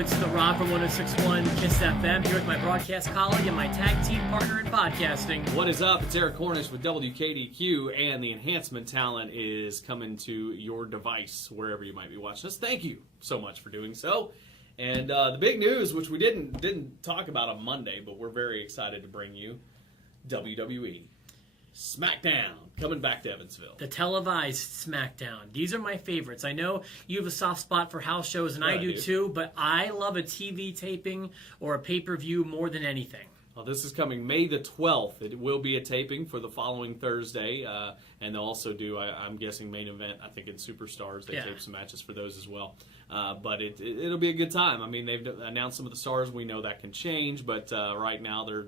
It's The Rock from 106.1 KISS FM here with my broadcast colleague and my tag team partner in podcasting. What is up? It's Eric Cornish with WKDQ, and the Enhancement talent is coming to your device wherever you might be watching us. Thank you so much for doing so. And the big news, which we didn't talk about on Monday, but we're very excited to bring you, WWE SmackDown coming back to Evansville. The televised SmackDown. These are my favorites. I know you have a soft spot for house shows, and I do too, but I love a TV taping or a pay-per-view more than anything. Well, this is coming May the 12th. It will be a taping for the following Thursday, and they'll also do, I'm guessing, main event, I think, in Superstars. They tape some matches for those as well. But it'll be a good time. I mean, they've announced some of the stars. We know that can change, but right now they're,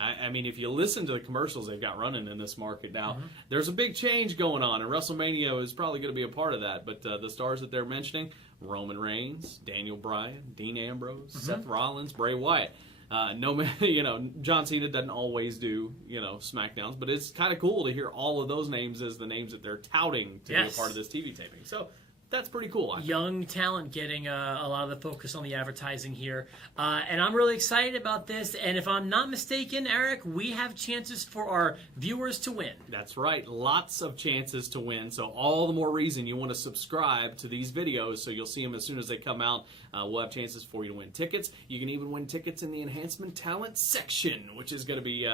I mean, if you listen to the commercials they've got running in this market now, there's a big change going on, and WrestleMania is probably going to be a part of that. But the stars that they're mentioning, Roman Reigns, Daniel Bryan, Dean Ambrose, Seth Rollins, Bray Wyatt. John Cena doesn't always do, SmackDowns, but it's kind of cool to hear all of those names as the names that they're touting to be a part of this TV taping. So that's pretty cool. I think. Young talent getting a lot of the focus on the advertising here. And I'm really excited about this. And if I'm not mistaken, Eric, we have chances for our viewers to win. That's right. Lots of chances to win. So all the more reason you want to subscribe to these videos so you'll see them as soon as they come out. We'll have chances for you to win tickets. You can even win tickets in the Enhancement Talent section, which is going to be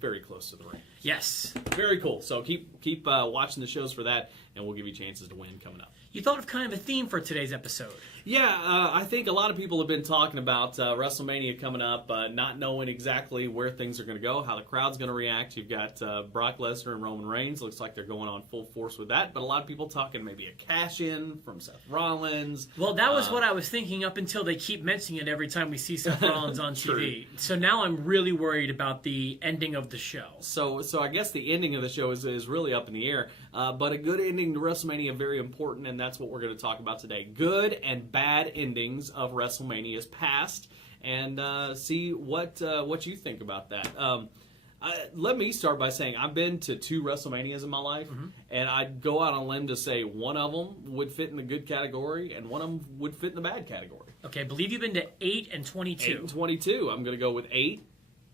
very close to the ring. Yes. Very cool. So keep watching the shows for that, and we'll give you chances to win coming up. You thought of kind of a theme for today's episode. Yeah, I think a lot of people have been talking about WrestleMania coming up, not knowing exactly where things are going to go, how the crowd's going to react. You've got Brock Lesnar and Roman Reigns. Looks like they're going on full force with that. But a lot of people talking maybe a cash-in from Seth Rollins. Well, that was what I was thinking up until they keep mentioning it every time we see Seth Rollins on TV. So now I'm really worried about the ending of the show. So I guess the ending of the show is really up in the air. But a good ending to WrestleMania, very important, and that's what we're going to talk about today. Good and bad endings of WrestleMania's past, and see what you think about that. Let me start by saying I've been to 2 WrestleManias in my life, and I'd go out on a limb to say one of them would fit in the good category, and one of them would fit in the bad category. Okay, I believe you've been to 8 and 22. 8 and 22. I'm going to go with 8.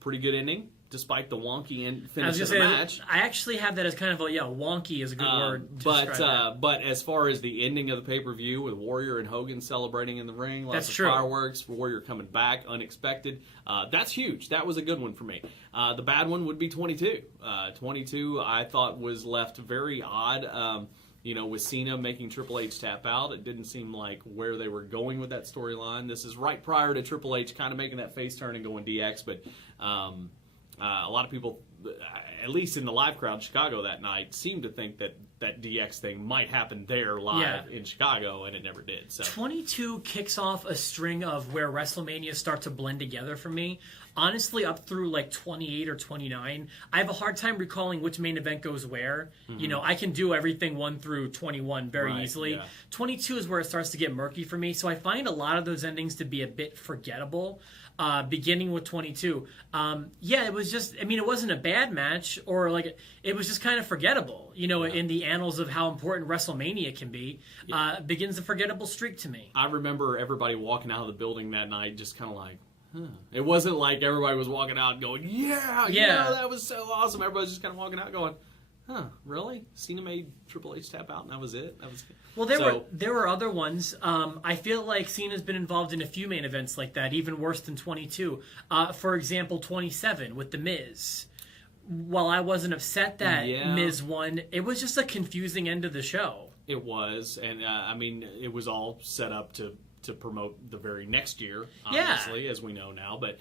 Pretty good ending, despite the wonky finish of the match. I actually have that as kind of wonky is a good word to describe that. But as far as the ending of the pay-per-view with Warrior and Hogan celebrating in the ring, lots of fireworks, Warrior coming back, unexpected, that's huge. That was a good one for me. The bad one would be 22. 22 I thought was left very odd. With Cena making Triple H tap out, it didn't seem like where they were going with that storyline. This is right prior to Triple H kind of making that face turn and going DX, but a lot of people, at least in the live crowd in Chicago that night, seemed to think that DX thing might happen there live in Chicago, and it never did. So 22 kicks off a string of where WrestleMania start to blend together for me. Honestly, up through like 28 or 29, I have a hard time recalling which main event goes where. I can do everything 1 through 21 very easily. Yeah. 22 is where it starts to get murky for me, so I find a lot of those endings to be a bit forgettable. Beginning with 22. It was just, it wasn't a bad match, or it was just kind of forgettable, in the annals of how important WrestleMania can be. Begins a forgettable streak to me. I remember everybody walking out of the building that night just kind of like, It wasn't like everybody was walking out going, yeah, that was so awesome. Everybody was just kind of walking out going, really? Cena made Triple H tap out and that was it? That was good. Well, there were other ones. I feel like Cena's been involved in a few main events like that, even worse than 22. For example, 27 with The Miz. While I wasn't upset that Miz won, it was just a confusing end of the show. It was, and it was all set up to promote the very next year, obviously, as we know now. But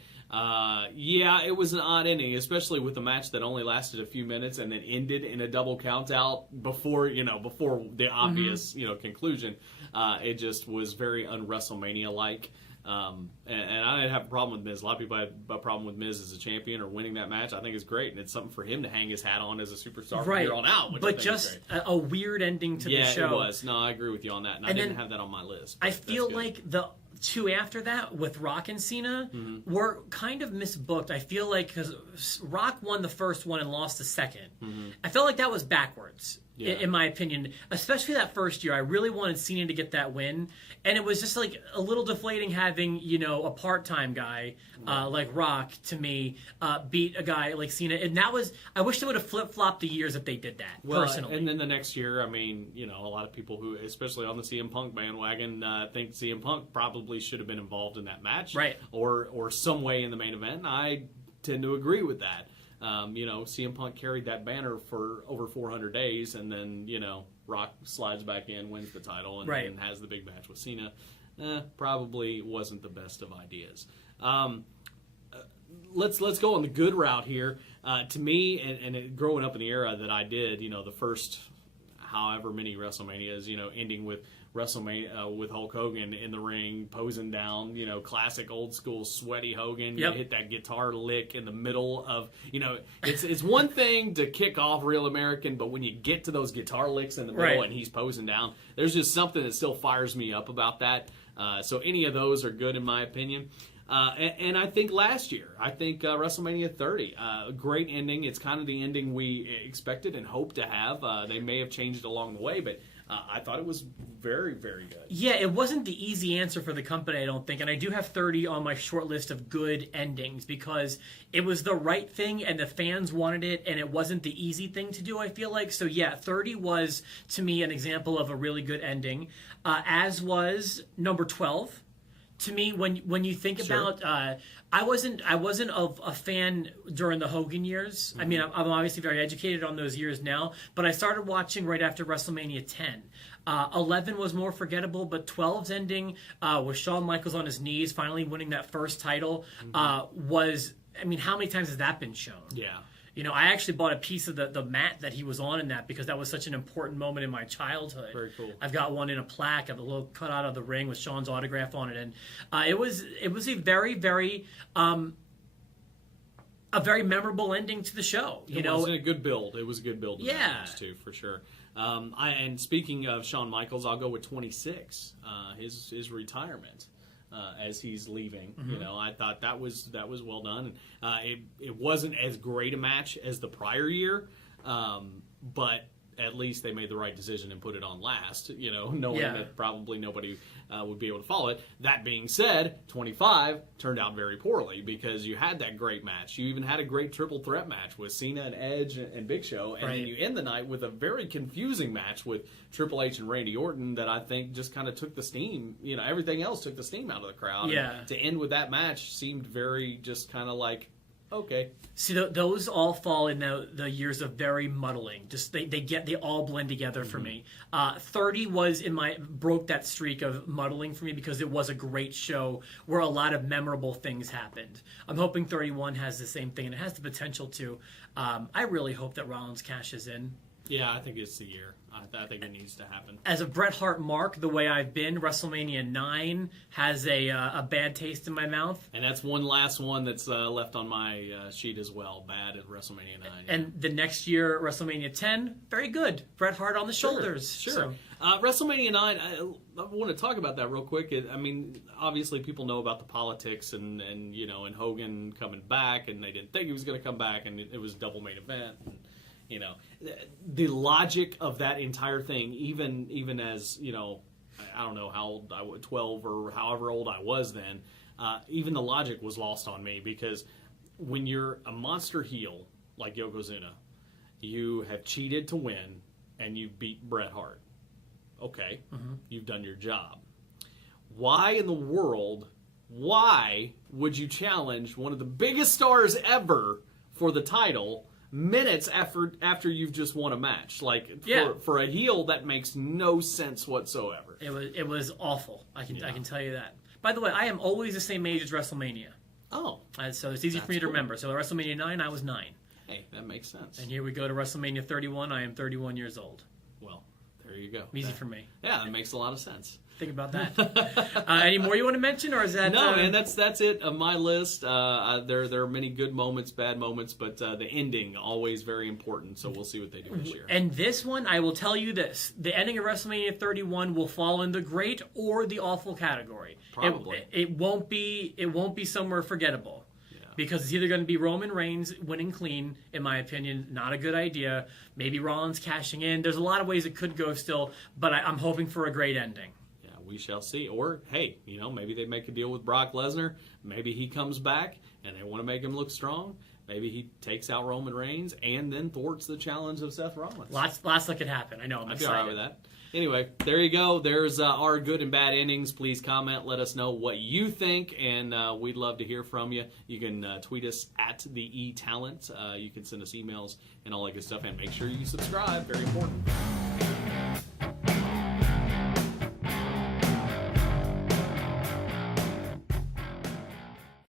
it was an odd ending, especially with the match that only lasted a few minutes and then ended in a double count out before the obvious conclusion. It just was very un-WrestleMania like. And I didn't have a problem with Miz. A lot of people had a problem with Miz as a champion or winning that match. I think it's great, and it's something for him to hang his hat on as a superstar from here on out. But just a weird ending to the show. Yeah, it was. No, I agree with you on that, and I didn't have that on my list. I feel like the 2 after that with Rock and Cena were kind of misbooked. I feel like because Rock won the first one and lost the second. I felt like that was backwards. in my opinion. Especially that first year, I really wanted Cena to get that win, and it was just like a little deflating having a part-time guy like Rock to me beat a guy like Cena, and that was I wish they would have flip-flopped the years if they did that personally. And then the next year, I mean, a lot of people who, especially on the CM Punk bandwagon, think CM Punk probably should have been involved in that match, right? Or some way in the main event. And I tend to agree with that. CM Punk carried that banner for over 400 days, and then, Rock slides back in, wins the title, and, and has the big match with Cena. Probably wasn't the best of ideas. Let's go on the good route here. To me, and growing up in the era that I did, the first however many WrestleManias, ending with WrestleMania with Hulk Hogan in the ring, posing down, classic old school sweaty Hogan. Yep. You hit that guitar lick in the middle of, it's one thing to kick off Real American, but when you get to those guitar licks in the middle and he's posing down, there's just something that still fires me up about that. So any of those are good in my opinion. And I think last year, WrestleMania 30, great ending. It's kind of the ending we expected and hoped to have. They may have changed along the way, but I thought it was very, very good. Yeah, it wasn't the easy answer for the company, I don't think. And I do have 30 on my short list of good endings because it was the right thing and the fans wanted it, and it wasn't the easy thing to do, I feel like. So, yeah, 30 was, to me, an example of a really good ending, as was number 12. To me, when you think about, I wasn't a fan during the Hogan years. Mm-hmm. I mean, I'm obviously very educated on those years now, but I started watching right after WrestleMania 10. 11 was more forgettable, but 12's ending with Shawn Michaels on his knees, finally winning that first title, was. I mean, how many times has that been shown? Yeah. I actually bought a piece of the mat that he was on in that because that was such an important moment in my childhood. Very cool. I've got one in a plaque. I have a little cutout of the ring with Sean's autograph on it, and it was a very, very a very memorable ending to the show. It was a good build. It was a good build to that match too, for sure. And speaking of Shawn Michaels, I'll go with 26. His retirement. As he's leaving, I thought that was well done. It wasn't as great a match as the prior year, but at least they made the right decision and put it on last. Knowing that probably nobody would be able to follow it. That being said, 25 turned out very poorly because you had that great match. You even had a great triple threat match with Cena and Edge and Big Show, and then you end the night with a very confusing match with Triple H and Randy Orton that I think just kind of took the steam. Everything else took the steam out of the crowd. Yeah. And to end with that match seemed very just kind of like, okay. See, those all fall in the years of very muddling. Just they all blend together for me. 30 broke that streak of muddling for me because it was a great show where a lot of memorable things happened. I'm hoping 31 has the same thing, and it has the potential to. I really hope that Rollins cashes in. Yeah, I think it's the year. I think it needs to happen. As a Bret Hart mark, the way I've been, WrestleMania 9 has a bad taste in my mouth. And that's one last one that's left on my sheet as well. Bad at WrestleMania 9. Yeah. And the next year, WrestleMania 10, very good. Bret Hart on the shoulders. Sure. So. WrestleMania 9, I want to talk about that real quick. I mean, obviously people know about the politics and Hogan coming back, and they didn't think he was going to come back, and it was a double main event. And, the logic of that entire thing, even as, I don't know how old I was, 12 or however old I was then, even the logic was lost on me because when you're a monster heel like Yokozuna, you have cheated to win and you beat Bret Hart. Okay, you've done your job. Why in the world, would you challenge one of the biggest stars ever for the title minutes after you've just won a match? For a heel, that makes no sense whatsoever. It was awful. I can tell you that. By the way, I am always the same age as WrestleMania. Oh, so it's easy for me to remember. So at WrestleMania 9, I was 9. Hey, that makes sense. And here we go to WrestleMania 31. I am 31 years old. Well, there you go. Easy for me. Yeah, that makes a lot of sense. Think about that. Any more you want to mention, or is that no? Man, that's it of my list. There are many good moments, bad moments, but the ending always very important. So we'll see what they do this year. And this one, I will tell you this: the ending of WrestleMania 31 will fall in the great or the awful category. Probably it won't be somewhere forgettable. Because it's either going to be Roman Reigns winning clean, in my opinion, not a good idea. Maybe Rollins cashing in. There's a lot of ways it could go still, but I'm hoping for a great ending. Yeah, we shall see. Or, hey, maybe they make a deal with Brock Lesnar. Maybe he comes back and they want to make him look strong. Maybe he takes out Roman Reigns and then thwarts the challenge of Seth Rollins. Lots that could happen. I know. I'm I'd excited. be all right with that. Anyway, there you go. There's our good and bad endings. Please comment. Let us know what you think, and we'd love to hear from you. You can tweet us at the eTalent. You can send us emails and all that good stuff, and make sure you subscribe. Very important.